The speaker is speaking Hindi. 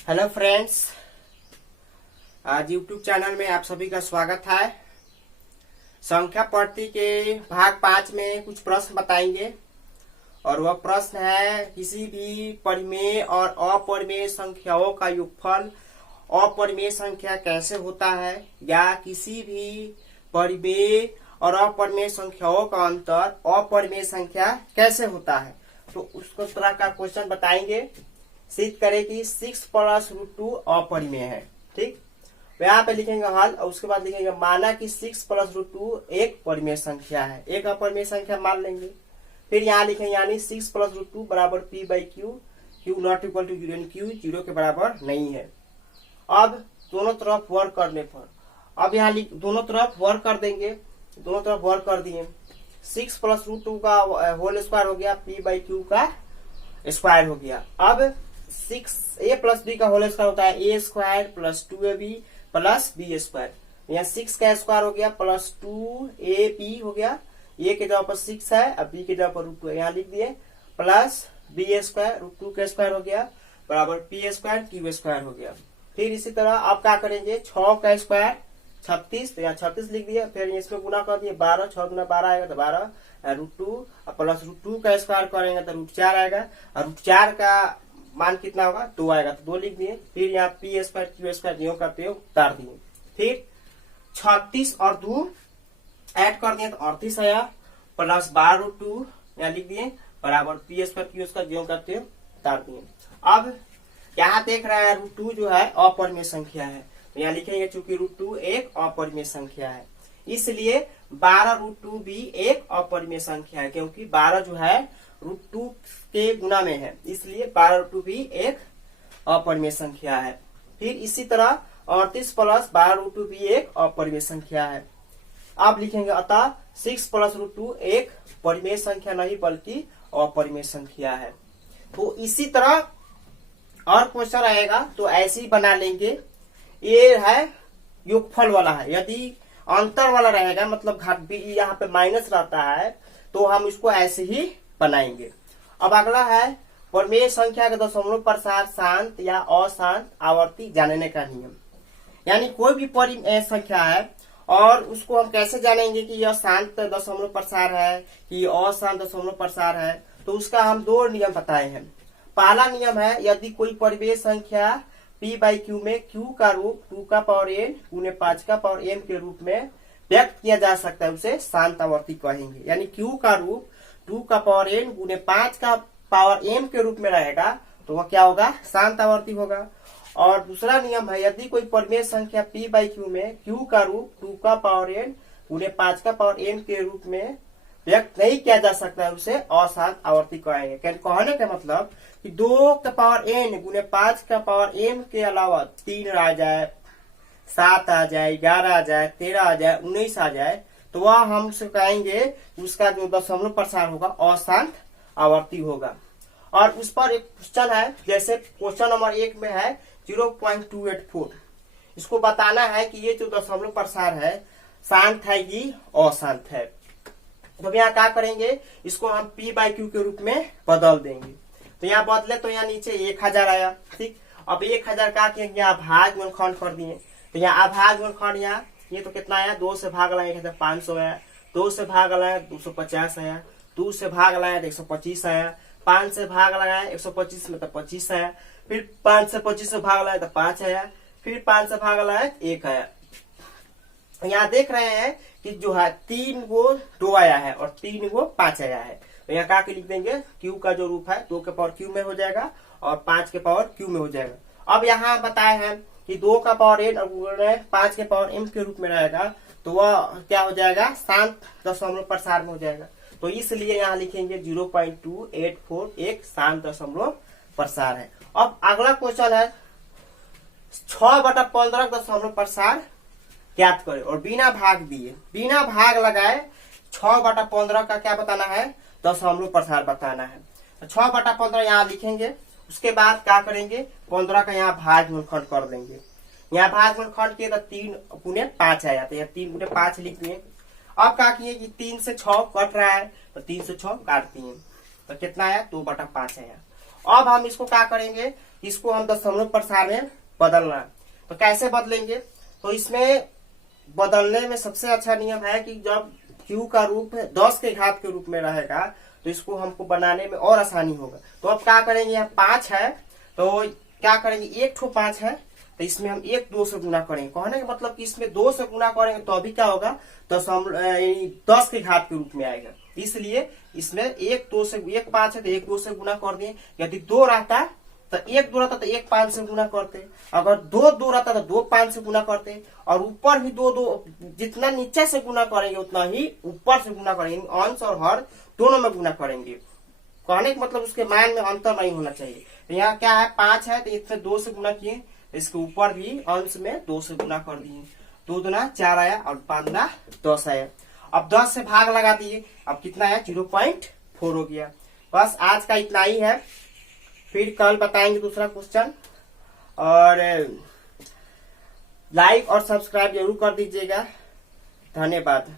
हेलो फ्रेंड्स, आज यूट्यूब चैनल में आप सभी का स्वागत है। संख्या पढ़ती के भाग 5 में कुछ प्रश्न बताएंगे और वह प्रश्न है किसी भी परिमेय और अपरिमेय संख्याओं का योगफल अपरिमेय संख्या कैसे होता है, या किसी भी परिमेय और अपरिमेय संख्याओं का अंतर अपरिमेय संख्या कैसे होता है। तो उसको तरह का क्वेश्चन बताएंगे। सिद्ध करें कि 6 प्लस रूट 2 अपरिमेय है। ठीक, यहाँ पे लिखेंगे हल और उसके बाद लिखेंगे माना कि 6 प्लस रूट 2 एक परिमेय संख्या है, एक अपरिमेय संख्या मान लेंगे। फिर यहाँ लिखेंगे यानी 6 प्लस रूट 2 बराबर P by Q, Q not equal to 0, Q 0 के बराबर नहीं है। अब दोनों तरफ वर्क करने पर अब यहाँ दोनों तरफ वर्क कर देंगे। दोनों तरफ वर्क कर दिए। 6 प्लस रूट 2 का होल स्क्वायर हो गया, पी बाई क्यू का स्क्वायर हो गया। अब 6a प्लस बी का होल स्क्वायर होता है A square plus 2ab plus B square. यहाँ 6 का स्क्वायर हो गया प्लस 2ab हो गया। ए के जगह पर 6 है, अब बी के जगह पर रूट 2 है, यहाँ लिख दिए प्लस बी स्क्वायर रूट 2 का स्क्वायर हो गया बराबर पी स्क्वायर क्यू स्क्वायर हो गया। फिर इसी तरह आप क्या करेंगे, 6 का स्क्वायर 36, तो यहाँ 36 लिख दिया। फिर इसमें गुना कर दिए 12, 6 गुना 12 आएगा तो 12 रूट 2 प्लस रूट 2 का स्क्वायर करेंगे तो रूट 4 आएगा और रूट 4 का मान कितना होगा 2 आएगा तो 2 लिख दिए। फिर यहाँ पी स्क्वायर क्यू स्क्वायर जो करते हो उतार दिए। फिर 36 और 2 ऐड कर दिए तो 38 आया प्लस 12 रूट 2 यहाँ लिख दिए बराबर पी स्क्वायर क्यू स्क्वायर जो करते हो उतार दिए। अब यहाँ देख रहा है रूट 2 जो है अपरिमेय संख्या है, तो यहाँ लिखेंगे चूंकि रूट 2 एक अपरिमेय संख्या है, इसलिए 12 रूट 2 भी एक अपरिमेय संख्या है, क्योंकि 12 जो है रूट 2 के गुना में है, इसलिए 12 रूट 2 भी एक अपरिमेय संख्या है। फिर इसी तरह 38 प्लस 12 रूट 2 भी एक अपरिमेय संख्या है। अब लिखेंगे अतः 6 प्लस रूट 2 एक परिमेय संख्या नहीं बल्कि अपरिमेय संख्या है। तो इसी तरह और क्वेश्चन आएगा तो ऐसे ही बना लेंगे। ये है योगफल वाला है, यदि अंतर वाला रहेगा मतलब घात भी यहाँ पे माइनस रहता है तो हम इसको ऐसे ही बनाएंगे। अब अगला है परिमेय संख्या के दशमलव प्रसार शांत या अशांत आवर्ती जानने का नियम। यानी कोई भी परिमेय संख्या है और उसको हम कैसे जानेंगे कि यह शांत दशमलव प्रसार है कि अशांत दशमलव प्रसार है, तो उसका हम 2 नियम बताए हैं। पहला नियम है यदि कोई परिमेय संख्या p बाई क्यू में q का रूप 2 का पावर n गुने 5 का पावर m के रूप में व्यक्त किया जा सकता है, उसे शांत आवर्ती कहेंगे। यानी q का रूप 2 का पावर n गुने 5 का पावर m के रूप में रहेगा तो वह क्या होगा, शांत आवर्ती होगा। और दूसरा नियम है यदि कोई परिमेय संख्या p बाई क्यू में q का रूप 2 का पावर n गुने 5 का पावर m के रूप में व्यक्त नहीं किया जा सकता है, उसे अशांत आवर्ती कहेंगे। कहने का मतलब कि 2 का पावर n गुने 5 का पावर m के अलावा 3 आ जाए, 7 आ जाए, 11 आ जाए, 13 आ जाए, 19 आ जाए, तो वह हम उसे कहेंगे उसका जो दशमलव प्रसार होगा अशांत आवर्ती होगा। और उस पर एक क्वेश्चन है, जैसे क्वेश्चन नंबर 1 में है 0.284, इसको बताना है कि ये जो दशमलव प्रसार है शांत है कि अशांत है। तो यहाँ क्या करेंगे, इसको हम p बाई क्यू के रूप में बदल देंगे। तो यहाँ बदले तो यहाँ नीचे 1000 आया। ठीक, अब 1000 का यहाँ भाग में खंड कर दिए, तो यहाँ अभाग में खंड यहाँ ये तो कितना आया, 2 से भाग लाए 1500 आया, 2 से भाग लाया 250 आया, 2 से भाग लाया 125 आया, 5 से भाग लगाया 125 में तो 25 आया, फिर 5 से 25 से भाग लाया तो 5 आया, फिर 5 से भाग लाया 1 आया। यहाँ देख रहे हैं कि जो है 3 गो 2 आया है और 3 गो 5 आया है, तो यहाँ क्या लिख देंगे q का जो रूप है 2 के पावर q में हो जाएगा और 5 के पावर q में हो जाएगा। अब यहाँ बताए हैं कि 2 का पावर n और 5 के पावर m के रूप में रहेगा, तो वह क्या हो जाएगा, शांत दशमलव प्रसार में हो जाएगा। तो इसलिए यहाँ लिखेंगे 0.284 एक शांत दशमलव प्रसार है। अब अगला क्वेश्चन है 6/15 दशमलव प्रसार ज्ञात करें और बिना भाग दिए, बिना भाग लगाए 6/15 का क्या बताना है, दशमलव प्रसार बताना है। 6/15 यहाँ लिखेंगे, उसके बाद क्या करेंगे 15 का यहाँ भाग में खंड कर देंगे। यहाँ भाग में खंड किए तो 3 गुने 5 आया, तो यहाँ 3 गुने 5 लिख दिए। अब क्या किए कि 3 से 6 कट रहा है तो 3 से 6 काट दिए, तो कितना आया 2/5 आया। अब हम इसको क्या करेंगे इसको हम दशमलव प्रसार में बदलना। तो कैसे बदलेंगे? तो इसमें बदलने में सबसे अच्छा नियम है कि जब q का रूप 10 के घात के रूप में रहेगा तो इसको हमको बनाने में और आसानी होगा। तो अब क्या करेंगे, यहाँ 5 है तो क्या करेंगे, एक ठो 5 है तो इसमें हम 1 2 से गुना करेंगे। कहने का मतलब कि इसमें 2 से गुना करेंगे तो अभी क्या होगा, 10 के घात के रूप में आएगा। इसलिए इसमें 1 2 से 1 5 है तो 1 2 से गुना कर दिए। यदि 2 रहता तो 1 2 रहता तो 1 5 से गुना करते। अगर 2 2 रहता तो 2 5 से गुना करते। और ऊपर भी 2 2, जितना नीचे से गुना करेंगे उतना ही ऊपर से गुना करेंगे। अंश और हर दोनों में गुना करेंगे। कहने का मतलब उसके मान में अंतर नहीं होना चाहिए। तो यहाँ क्या है, 5 है तो इसमें 2 से गुना किए, इसके ऊपर भी अंश में 2 से गुना कर दिए। 2 दूना 4 आया और 5 दूना 10 आया। अब 10 से भाग लगा दिए, अब कितना है, 0.4 हो गया। बस आज का इतना ही है, फिर कल बताएंगे दूसरा क्वेश्चन। और लाइक और सब्सक्राइब जरूर कर दीजिएगा। धन्यवाद।